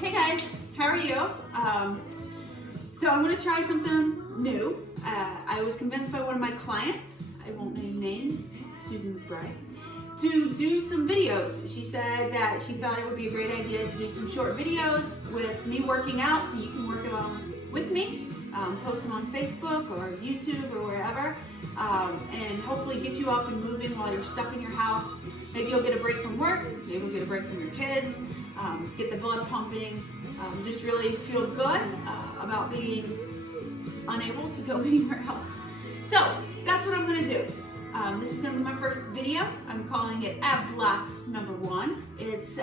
Hey guys, how are you? So I'm going to try something new. I was convinced by one of my clients, I won't name names, Susan McBride, to do some videos. She said that she thought it would be a great idea to do some short videos with me working out, so you can work along with me, post them on Facebook or YouTube or wherever, and hopefully get you up and moving while you're stuck in your house. Maybe you'll get a break from work, maybe you'll get a break from your kids, get the blood pumping, just really feel good about being unable to go anywhere else. So that's what I'm going to do. This is going to be my first video. I'm calling it Ab Blast number 1. It's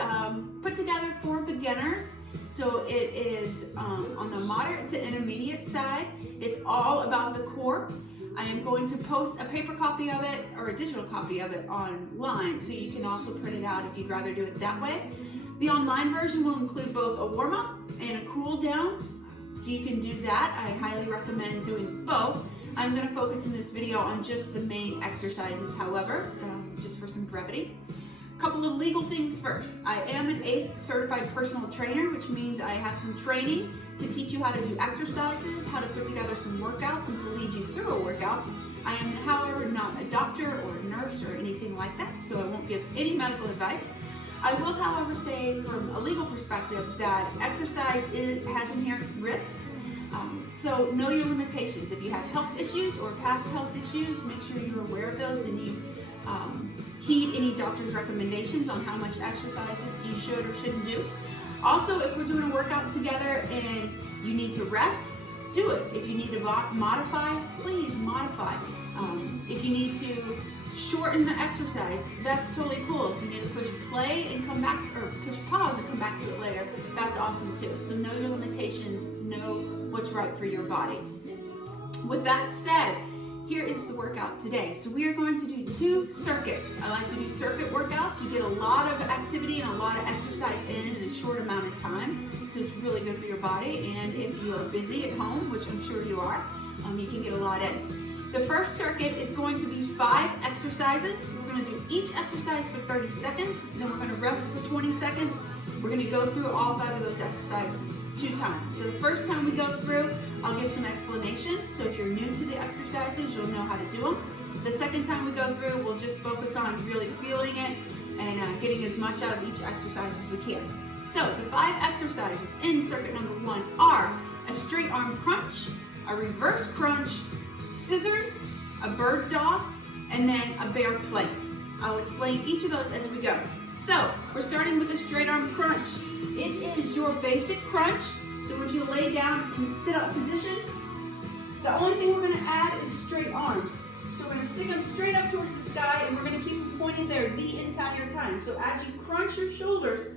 put together for beginners, so it is on the moderate to intermediate side. It's all about the core. I am going to post a paper copy of it or a digital copy of it online, so you can also print it out if you'd rather do it that way. The online version will include both a warm-up and a cool down, so you can do that. I highly recommend doing both. I'm going to focus in this video on just the main exercises, however, just for some brevity. A couple of legal things first. I am an ACE certified personal trainer, which means I have some training to teach you how to do exercises, how to put together some workouts, and to lead you through a workout. I am, however, not a doctor or a nurse or anything like that, so I won't give any medical advice. I will, however, say from a legal perspective that exercise has inherent risks. So know your limitations. If you have health issues or past health issues, make sure you're aware of those and you heed any doctor's recommendations on how much exercise you should or shouldn't do. Also, if we're doing a workout together and you need to rest, do it. If you need to modify, please modify. If you need to shorten the exercise, that's totally cool. If you need to push play and come back, or push pause and come back to it later, that's awesome too. So know your limitations, know what's right for your body. With that said, here is the workout today. So we are going to do 2 circuits. I like to do circuit workouts. You get a lot of activity and a lot of exercise in a short amount of time. So it's really good for your body. And if you are busy at home, which I'm sure you are, you can get a lot in. The first circuit is going to be 5 exercises. We're going to do each exercise for 30 seconds, then we're going to rest for 20 seconds. We're going to go through all 5 of those exercises 2 times. So the first time we go through, I'll give some explanation. So if you're new to the exercises, you'll know how to do them. The second time we go through, we'll just focus on really feeling it and getting as much out of each exercise as we can. So the 5 exercises in circuit number 1 are a straight arm crunch, a reverse crunch, scissors, a bird dog, and then a bear plank. I'll explain each of those as we go. So we're starting with a straight arm crunch. It is your basic crunch. So I want you to lay down in sit up position. The only thing we're going to add is straight arms. So we're going to stick them straight up towards the sky, and we're going to keep them pointing there the entire time. So as you crunch your shoulders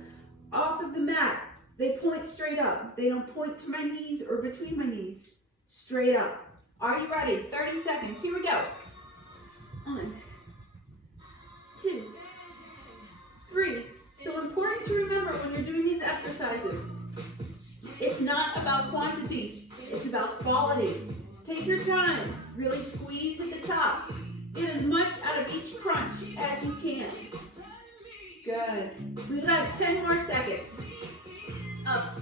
off of the mat, they point straight up. They don't point to my knees or between my knees. Straight up. Are you ready? 30 seconds. Here we go. 1, 2, 3. So important to remember when you're doing these exercises, it's not about quantity, it's about quality. Take your time. Really squeeze at the top. Get as much out of each crunch as you can. Good. We've got 10 more seconds. Up.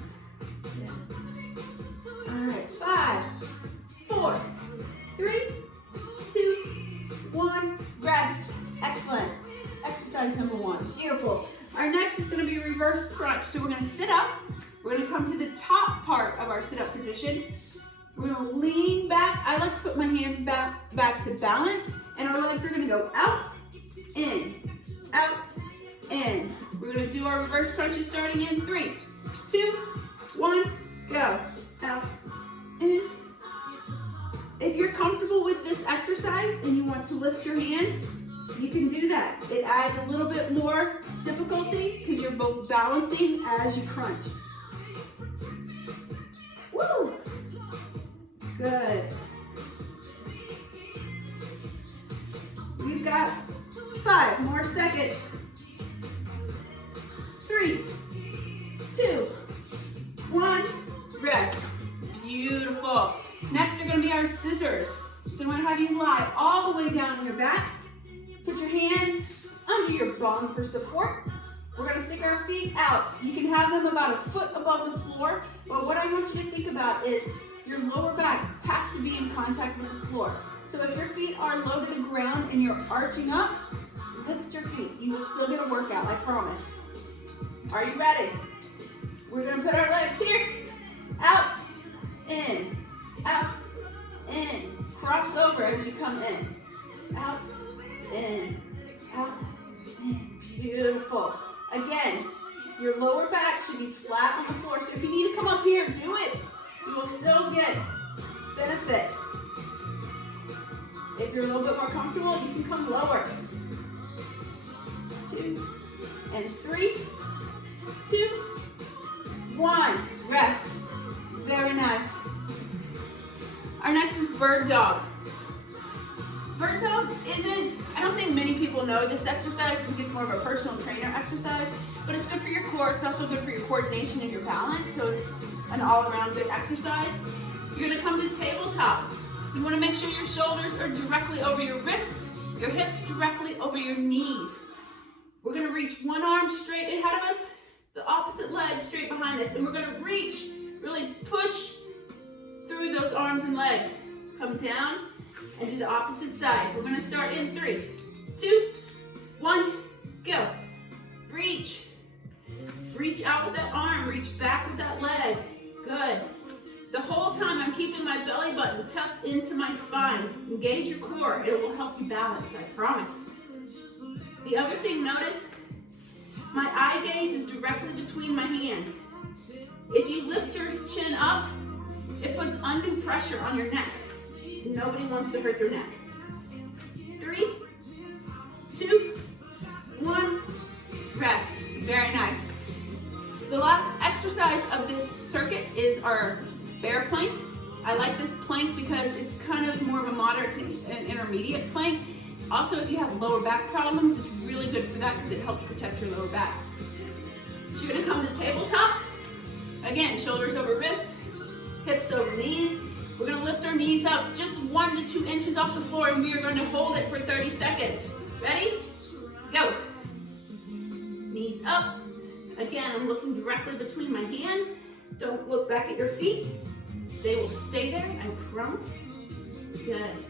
All right. 5, 4, 3, 2, 1. Rest. Excellent. Exercise number 1. Beautiful. Our next is going to be a reverse crunch. So we're going to sit up. We're going to come to the top part of our sit-up position. We're going to lean back. I like to put my hands back to balance, and our legs are going to go out, in, out, in. We're going to do our reverse crunches starting in 3, 2, 1, go. Out, in. If you're comfortable with this exercise and you want to lift your hands, you can do that. It adds a little bit more difficulty because you're both balancing as you crunch. Woo! Good. We've got 5 more seconds. 3, 2, 1, rest. Beautiful. Next are going to be our scissors. So I'm going to have you lie all the way down on your back. Put your hands under your bum for support. We're gonna stick our feet out. You can have them about a foot above the floor, but what I want you to think about is your lower back has to be in contact with the floor. So if your feet are low to the ground and you're arching up, lift your feet. You will still get a workout, I promise. Are you ready? We're gonna put our legs here, out, in, cross over as you come in, out, in, out, in. Beautiful. Again, your lower back should be flat on the floor, so if you need to come up here, do it. You will still get benefit. If you're a little bit more comfortable, you can come lower. 2 and 3, 2, 1. Rest. Very nice. Our next is bird dog. Bird dog isn't, I don't think many people know this exercise. I think it's more of a personal trainer exercise, but it's good for your core. It's also good for your coordination and your balance, so it's an all-around good exercise. You're gonna come to tabletop. You wanna make sure your shoulders are directly over your wrists, your hips directly over your knees. We're gonna reach one arm straight ahead of us, the opposite leg straight behind us, and we're gonna reach, really push through those arms and legs. Come down and do the opposite side. We're gonna start in 3, 2, 1, go. Reach. Reach out with that arm, reach back with that leg. Good. The whole time I'm keeping my belly button tucked into my spine. Engage your core, it will help you balance, I promise. The other thing, notice, my eye gaze is directly between my hands. If you lift your chin up, it puts undue pressure on your neck. Nobody wants to hurt their neck. 3, 2, 1, rest. Very nice. The last exercise of this circuit is our bear plank. I like this plank because it's kind of more of a moderate to an intermediate plank. Also, if you have lower back problems, it's really good for that because it helps protect your lower back. So you're gonna come to tabletop. Again, shoulders over wrist, hips over knees. We're gonna lift our knees up just 1 to 2 inches off the floor, and we are going to hold it for 30 seconds. Ready? Go. Knees up. Again, I'm looking directly between my hands. Don't look back at your feet. They will stay there, I promise. Good.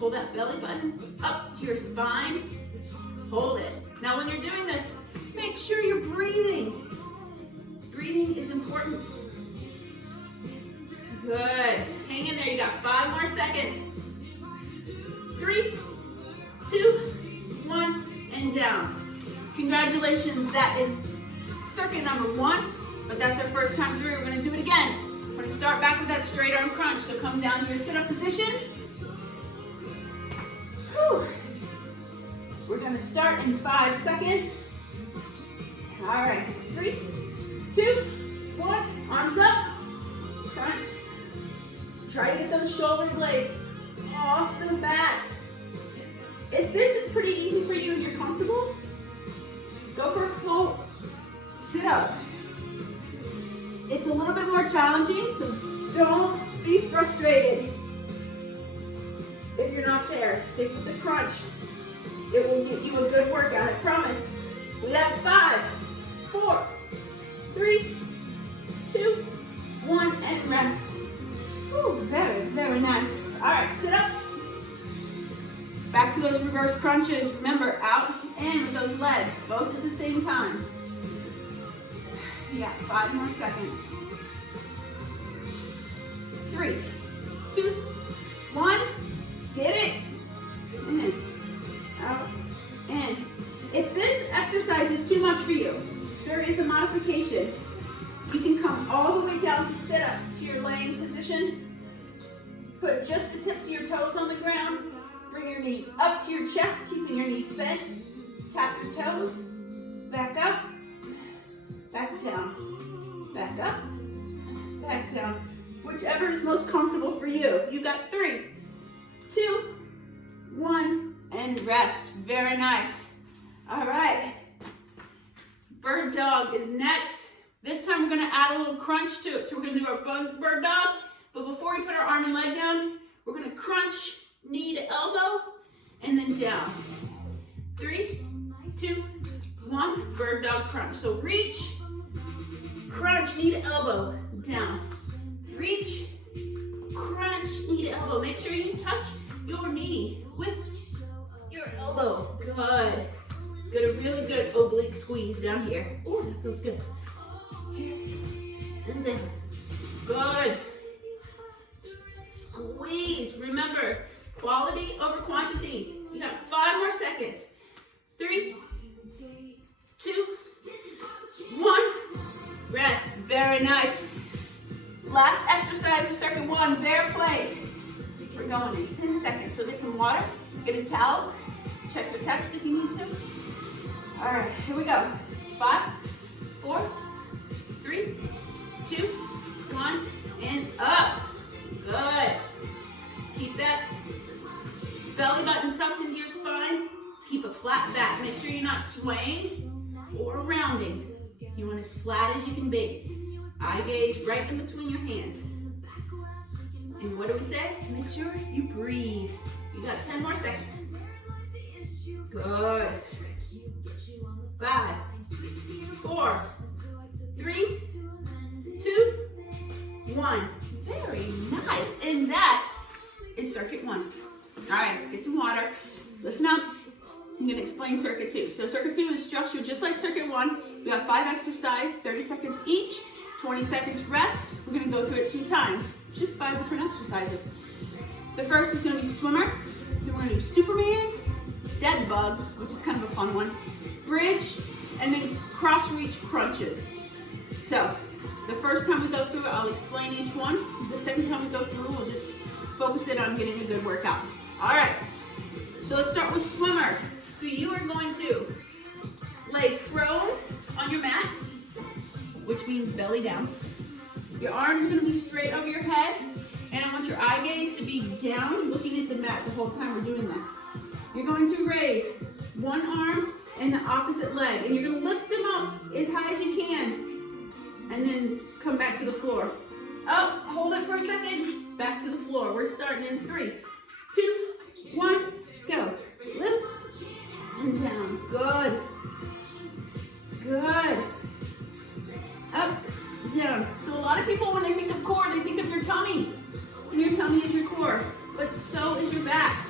Pull that belly button up to your spine. Hold it. Now when you're doing this, make sure you're breathing. Breathing is important. Good. Hang in there. You got 5 more seconds. 3, 2, 1, and down. Congratulations. That is circuit number 1, but that's our first time through. We're going to do it again. We're going to start back with that straight arm crunch. So come down to your sit-up position. Whew. We're going to start in 5 seconds. All right. 3, 2, 1. Arms up. Crunch. Try to get those shoulder blades off the mat. If this is pretty easy for you and you're comfortable, go for a full sit-up. It's a little bit more challenging, so don't be frustrated. If you're not there, stick with the crunch. It will get you a good workout, I promise. We have 5, 4, 3, 2, 1, and rest. Ooh, very, very nice. All right, sit up. Back to those reverse crunches. Remember, out and with those legs, both at the same time. You got 5 more seconds. 3, 2, 1. Get it. In, out, in. If this exercise is too much for you, there is a modification. You can come all the way down to sit up to your laying position. Put just the tips of your toes on the ground. Bring your knees up to your chest, keeping your knees bent. Tap your toes. Back up. Back down. Back up. Back down. Whichever is most comfortable for you. You got 3, 2, 1, and rest. Very nice. All right. Bird dog is next. This time we're going to add a little crunch to it. So we're going to do our bird dog. But before we put our arm and leg down, we're going to crunch knee to elbow and then down. 3, 2, 1, bird dog crunch. So reach, crunch, knee to elbow, down. Reach, crunch, knee to elbow. Make sure you touch your knee with your elbow. Good. Get a really good oblique squeeze down here. Oh, that feels good. Here and down. Good. Squeeze. Remember, quality over quantity. You got 5 more seconds. 3, 2, 1. Rest. Very nice. Last exercise for circuit 1. Bear plank. We're going in 10 seconds. So get some water, get a towel, check the text if you need to. All right, here we go. 5, 4, 3, 2, 1, and up. Good. Keep that belly button tucked into your spine. Keep a flat back. Make sure you're not swaying or rounding. You want as flat as you can be. Eye gaze right in between your hands. And what do we say? Make sure you breathe. You got 10 more seconds. Good. 5, 4, 3, 2, 1. Very nice. And that is circuit 1. All right, get some water. Listen up. I'm going to explain circuit 2. So circuit 2 is structured just like circuit 1. We have 5 exercises, 30 seconds each, 20 seconds rest. We're going to go through it 2 times, just 5 different exercises. The first is going to be swimmer. Then we're going to do Superman, Deadbug, which is kind of a fun one, bridge, and then cross reach crunches. So the first time we go through it, I'll explain each one. The second time we go through, we'll just focus it on getting a good workout. All right, so let's start with swimmer. So you are going to lay prone on your mat, which means belly down. Your arms are going to be straight over your head, and I want your eye gaze to be down, looking at the mat the whole time we're doing this. You're going to raise one arm and the opposite leg, and you're going to lift them up as high as you can, and then come back to the floor. Up, hold it for a second, back to the floor. We're starting in 3, 2, 1, go. Lift and down. Good. Good. Up, down. So a lot of people, when they think of core, they think of your tummy. And your tummy is your core, but so is your back.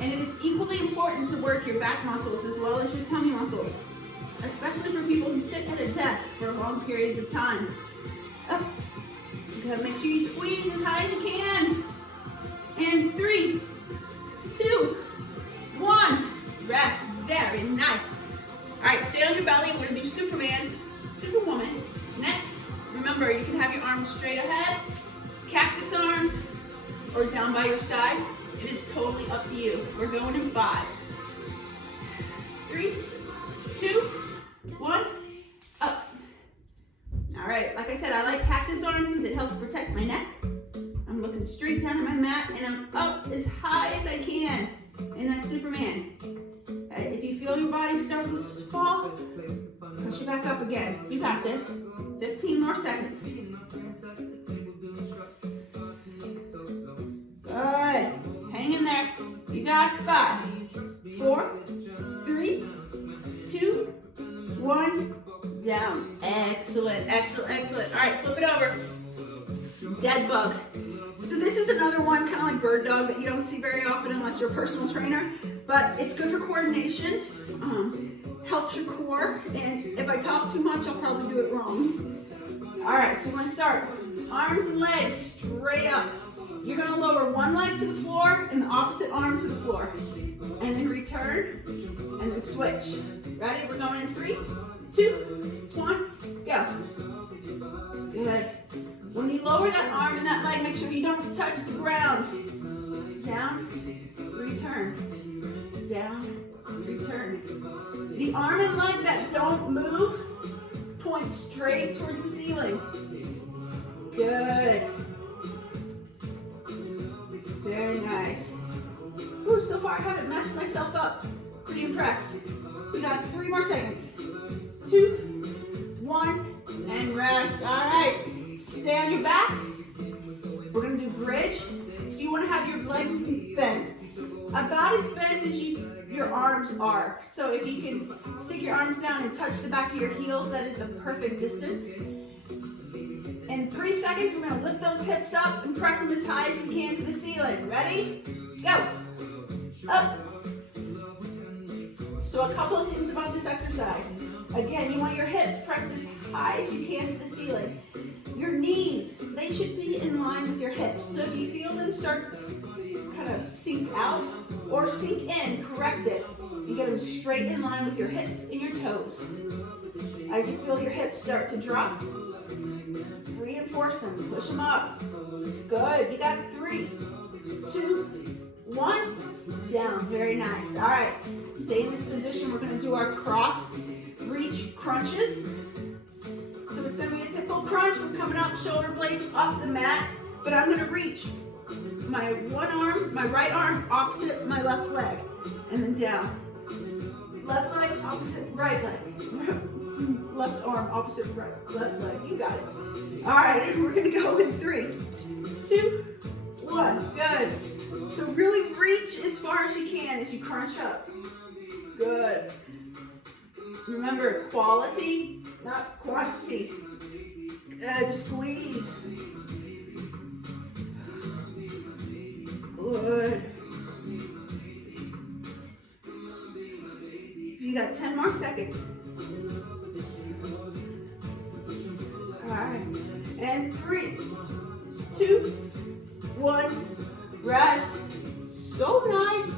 And it is equally important to work your back muscles as well as your tummy muscles, especially for people who sit at a desk for long periods of time. Up. You gotta make sure you squeeze as high as you can. And 3, 2, 1. Rest. Very nice. All right, stay on your belly. We're gonna do Superman, Superwoman. Next, remember, you can have your arms straight ahead, cactus arms, or down by your side. It is totally up to you. We're going in 5, 3, 2, 1, up. All right, like I said, I like cactus arms because it helps protect my neck. I'm looking straight down at my mat and I'm up as high as I can in that Superman. If you feel your body start to fall, push it back up again. You got this. 15 more seconds. Good. Hang in there. You got 5, 4, 3, 2, 1. Down. Excellent, excellent, excellent. All right, flip it over. Deadbug. So this is another one, kind of like Birddog, that you don't see very often unless you're a personal trainer, but it's good for coordination, helps your core, and if I talk too much, I'll probably do it wrong. All right, so we're gonna start. Arms and legs straight up. You're gonna lower one leg to the floor and the opposite arm to the floor, and then return, and then switch. Ready? We're going in 3, 2, 1, go. Good. When you lower that arm and that leg, make sure you don't touch the ground. Down, return. Down, return. The arm and leg that don't move, point straight towards the ceiling. Good. Very nice. Ooh, so far I haven't messed myself up. Pretty impressed. We got 3 more seconds. 2, 1, and rest. All right. Stay on your back. We're gonna do bridge. So you wanna have your legs bent. About as bent as you your arms are. So if you can stick your arms down and touch the back of your heels, that is the perfect distance. In 3 seconds, we're gonna lift those hips up and press them as high as we can to the ceiling. Ready? Go. Up. So a couple of things about this exercise. Again, you want your hips pressed as high as you can to the ceiling. Your knees, they should be in line with your hips. So if you feel them start to kind of sink out or sink in, correct it. You get them straight in line with your hips and your toes. As you feel your hips start to drop, reinforce them, push them up. Good, you got 3, 2, 1, down, very nice. All right, stay in this position. We're gonna do our cross reach crunches. So it's gonna be a typical crunch. We're coming up, shoulder blades off the mat, but I'm gonna reach my one arm, my right arm opposite my left leg, and then down. Left leg opposite right leg. Left arm opposite right, left leg. You got it. All right, we're gonna go in 3, 2, 1. Good. So really reach as far as you can as you crunch up. Good. Remember, quality, not quantity. Good. Squeeze. Good. You got 10 more seconds. All right. And 3, 2, 1. Rest. So nice.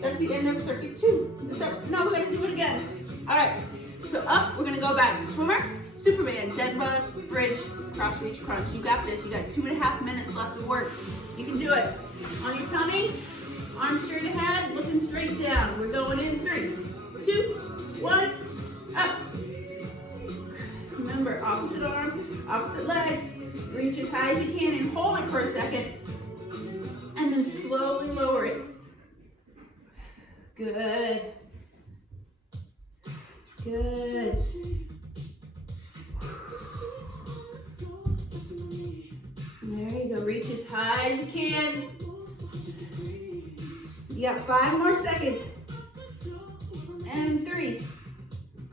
That's the end of circuit 2. No, we're gonna do it again. All right. So up, we're gonna go back. Swimmer, Superman, Deadbug, bridge, cross reach, crunch. You got this. You got 2.5 minutes left to work. You can do it. On your tummy, arms straight ahead, looking straight down. We're going in 3, 2, 1, up. Remember, opposite arm, opposite leg. Reach as high as you can and hold it for a second. And then slowly lower it. Good. Good. There you go. Reach as high as you can. You got 5 more seconds. And 3,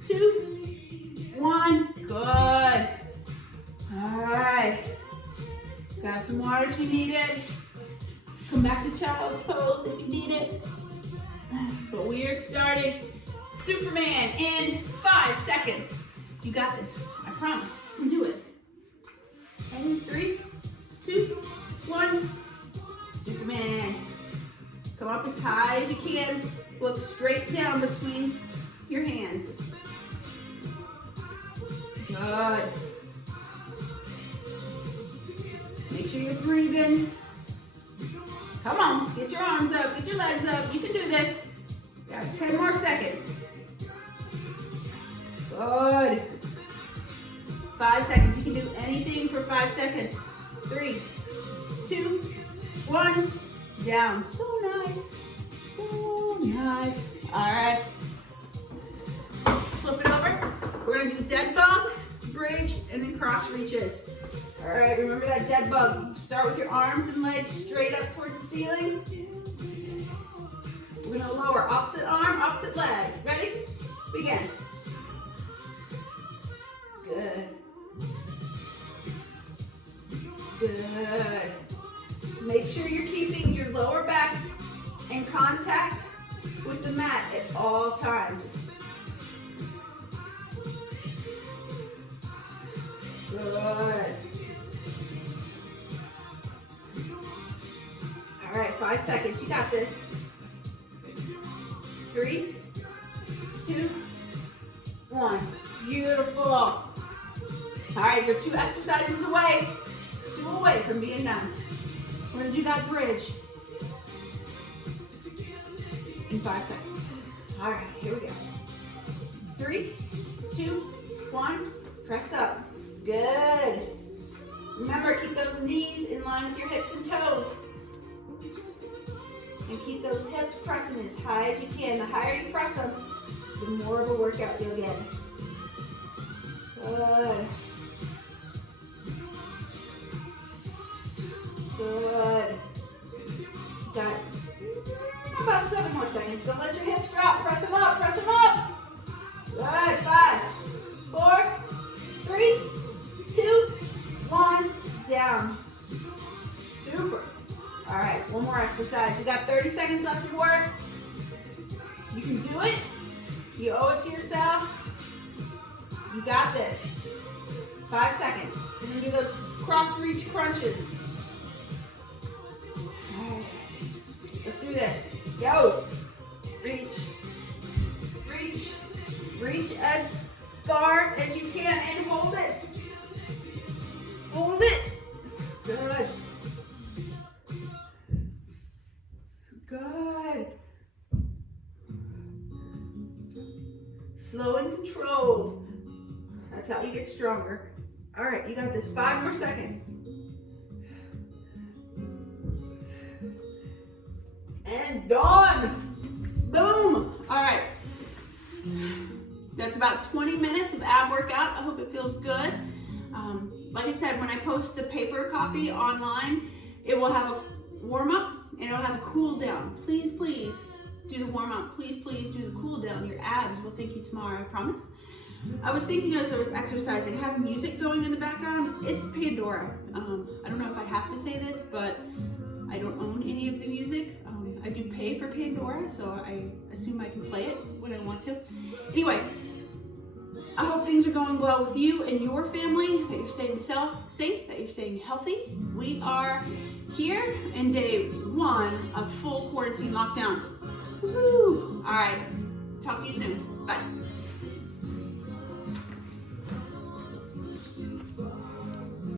2, 1. Good. All right. Grab some water if you need it. Come back to child's pose if you need it. But we are starting Superman in 5 seconds. You got this. I promise. You can do it. And 3, 2, 1. Superman. Come up as high as you can. Look straight down between your hands. Good. Make sure you're breathing. Come on, get your arms up, get your legs up. You can do this. Got 10 more seconds. Good. 5 seconds. You can do anything for 5 seconds. 3, 2, 1. Down. So nice. So nice. All right. Flip it over. We're going to do dead bug, bridge, and then cross reaches. All right, remember that dead bug. Start with your arms and legs straight up towards the ceiling. We're gonna lower opposite arm, opposite leg. Ready? Begin. Good. Good. Make sure you're keeping your lower back in contact with the mat at all times. Good. All right, 5 seconds. You got this. 3, 2, 1. Beautiful. All right, you're 2 exercises away. 2 away from being done. We're gonna do that bridge in 5 seconds. All right, here we go. 3, 2, 1. Press up. Good. Remember, keep those knees in line with your hips and toes. And keep those hips pressing as high as you can. The higher you press them, the more of a workout you'll get. Good. Good. Got about 7 more seconds. Don't let your hips drop. exercise. You got 30 seconds left of work. You can do it. You owe it to yourself. You got this. 5 seconds. You're gonna do those cross reach crunches. All right. Let's do this. Go. Reach. Reach. Reach as far as you can and hold it. Hold it. Good. Good. Slow and controlled. That's how you get stronger. All right, you got this. 5 more seconds. And done. Boom. All right. That's about 20 minutes of ab workout. I hope it feels good. Like I said, when I post the paper copy online, it will have a warm-up and it'll have a cool down. Please, please do the warm-up. Please, please do the cool down. Your abs will thank you tomorrow, I promise. I was thinking as I was exercising, have music going in the background. It's Pandora. I don't know if I have to say this, but I don't own any of the music. I do pay for Pandora, so I assume I can play it when I want to. Anyway, I hope things are going well with you and your family, that you're staying safe, that you're staying healthy. We are here in day 1 of full quarantine lockdown. Woo! All right, talk to you soon. Bye.